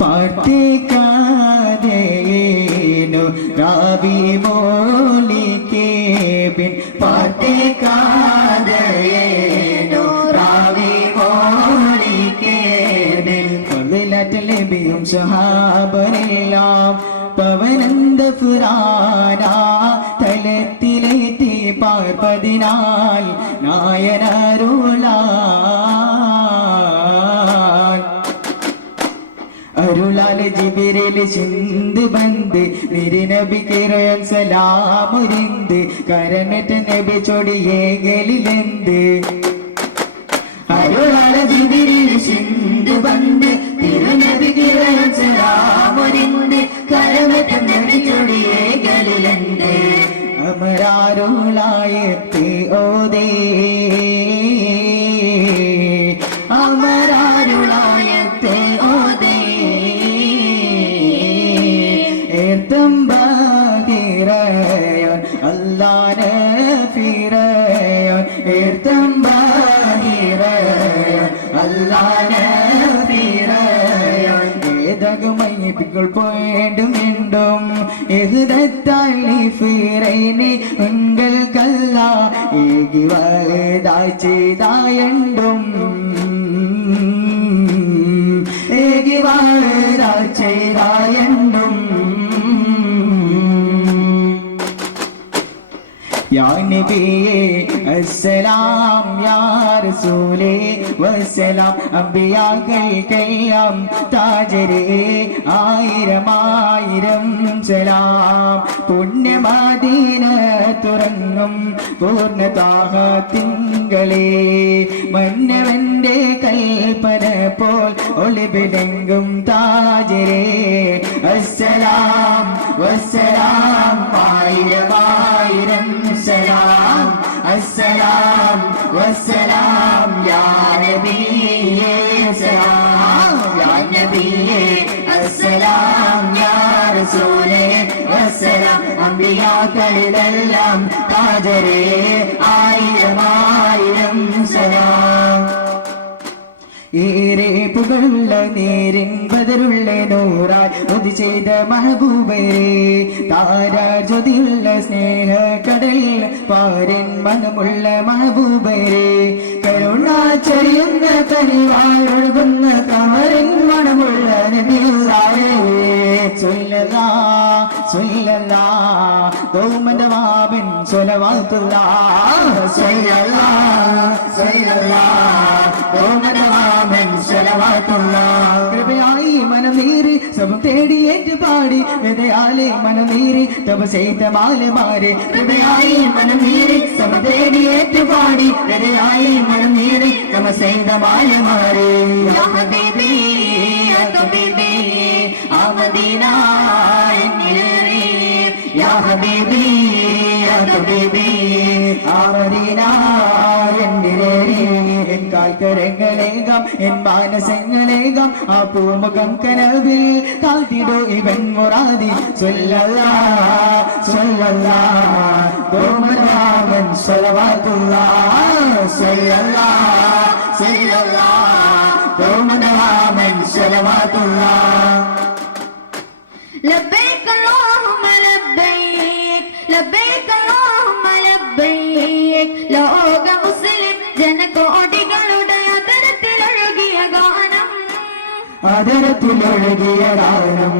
പാർട്ടിക്കാതേനു രാവി മോലിക്കേ bin പാർട്ടിക്കാതേനു രാവി മോലിക്കേ bin ഫളിലത്തുൽ നബിയും സ്വഹാബരെല്ലാം പവനന്ദ ഫുറാന തലത്തിലേറ്റി പാർപ്പതിനാൽ അരുളാൽ ജിബിരിൽ ചിന്ത് ബന്ദ് നിരി നബി കിറൻ സലാമുരിന്ത് കരമിട്ട് നബി ചൊടിയേകലിലെന്ത് അരുളാൽ ജിബിരിൽ ചിന്ത് ബന്ദ് തിരു നബി കിറൻ സലാമുരിന്ത് കരമിട്ട് നബി ചൊടിയേകലിലെന്ത് അമരാരുളായത്ത് ഓതേ അമരാരുളായത്ത് ഓതേ ഏർത്തമ്പാകിറയോൻ അല്ലാനെ ഫിറയോൻ ഏർത്തമ്പാകിറയോൻ അല്ലാനെ ഫിറയോൻ ഏതകമൈപ്പികൾ പോയേണ്ടും എണ്ടും എഹ്ദത്താലി ഫിറൈനി ഉങ്കൾക്കല്ല ഏകിവതായി ചെയ്തായണ്ടും ഏകിവതായി ചെയ്തായണ്ടും യാ നബിയേ അസ്സലാം യാ റസൂലേ വസ്സലാം അംബിയാക്കൾക്കെല്ലാം താജരേ ആയിരം ആയിരം സലാം പുണ്യമദീന തുറങ്ങും പൂർണ്ണതാഹ തിങ്കളേ മന്നവന്റെ കൽപ്പന പോൽ ഒളിവിലെങ്കും താജരേ അസ്സലാം വസ്സലാം ആയിരം ആയിരം സലാം അസ്സലാം വസ്സലാം യാ നബിയേ സലാം യാ നബിയേ അസ്സലാം യാ റസൂലേ വസ്സലാം അംബിയാക്കളിലെല്ലാം താജരേ ആയിരം ആയിരം സലാം ഏറെ പുകളുള്ള നേരിൻ ബദറുള്ള നൂറായി ഒതി ചെയ്ത മഹബൂബരെ താരാജ്യോതിയുള്ള സ്നേഹ കടൽ പാരിൻ മനമുള്ള മഹബൂബരെ കരുണാചരിയുന്ന കനിവാഴൊഴുകുന്ന കമറിൻ മണമുള്ള നബിയുള്ളാരേ സ്വല്ലല്ലാ സ്വല്ലല്ലാ ദൗമന്റെ വാബിൻ സ്വലവാത്തുല്ലാ സ്വല്ലല്ലാ സ്വല്ലല്ലാ ദൗമന്റെ വാബിൻ സ്വലവാത്തുല്ലാ കൃപയായി മനമീറി സബം തേടി ഏറ്റു പാടി വിതയാലെ മനമീറി തപ ചെയ്ത മാലമാരെ കൃപയായി മനമീറി സബം തേടി ഏറ്റു പാടി വിതയായി മനമീറി തപ ചെയ്ത മാലമാരെ യാ ഹബീബി യാ ഹബീബി ആ മദീന എന്നിലേ യാ ഹബീബി യാ ഹബീബി ആ മദീന എന്നിലേ എൻ കാൽക്കരങ്ങളേകം എൻ മാനസങ്ങളേകം ആ പൂമുഖം കനവിൽ താഴ്ത്തിടോ ഇവൻ മുറാദി സ്വല്ലല്ലാ സ്വല്ലല്ലാ ദോമനാമൻ സ്വലവാത്തുല്ലാ സ്വല്ലല്ലാ സ്വല്ലല്ലാ ദോമനാമൻ സ്വലവാത്തുല്ലാ لبيك اللهم لبيك لبيك اللهم لبيك ലോക മുസ്ലിം ജനകോടികളുടെ അതരത്തിലൊഴുകിയ ഗാനം അതരത്തിലൊഴുകിയ ഗാനം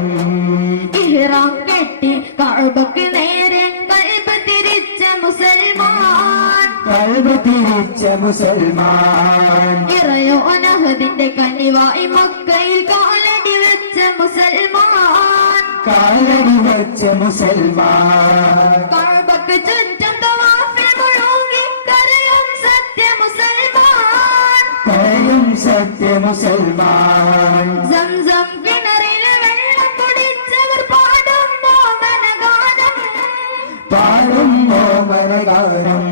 ഇഹ്റാം കെട്ടി കഅബക്ക് നേരെ കൽബ് തിരിച്ച മുസൽമാൻ കൽബ് തിരിച്ച മുസൽമാൻ ഇറയോനഹദിന്റെ കനിവായി മക്കയിൽ കാലടി വെച്ച മുസൽമാൻ കാലടി വെച്ച മുസൽമാൻ കഅബക്ക് ചുറ്റും തവാഫിൽ മുഴുകി കരയും സത്യ മുസൽമാൻ കരയും സത്യ മുസൽമാൻ സംസം കിണറിലെ വെള്ളം കുടിച്ചവർ പാടും മോഹനഗാനം പാടും മോഹനഗാനം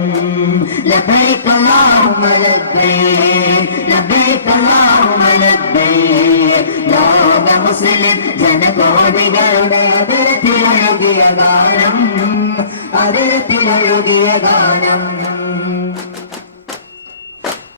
ലബൈക അല്ലാഹുമ്മ ലബൈക ലബൈക അല്ലാഹുമ്മ ലബൈക ലോക മുസ്ലിം ജനകോടികളുടെ അതിരത്തിലൊഴുകിയ ഗാനം അതിരത്തിലൊഴുകിയ ഗാനം